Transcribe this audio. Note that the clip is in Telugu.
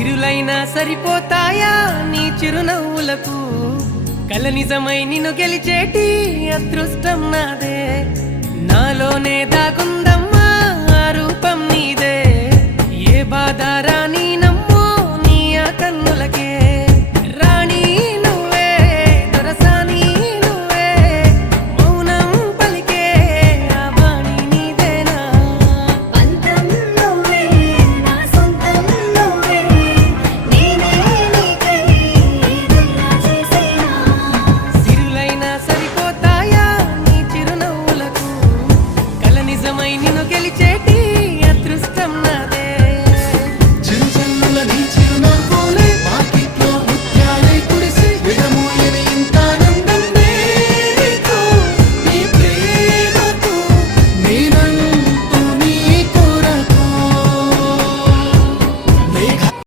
సిరులైనా సరిపోతాయా నీ చిరునవ్వులకు కల నిజమై నిన్ను గెలిచేటి అదృష్టం నాదే నాలోనే దాగుందమ్మా ఆ రూపం నీదే ఏ బాధ రాని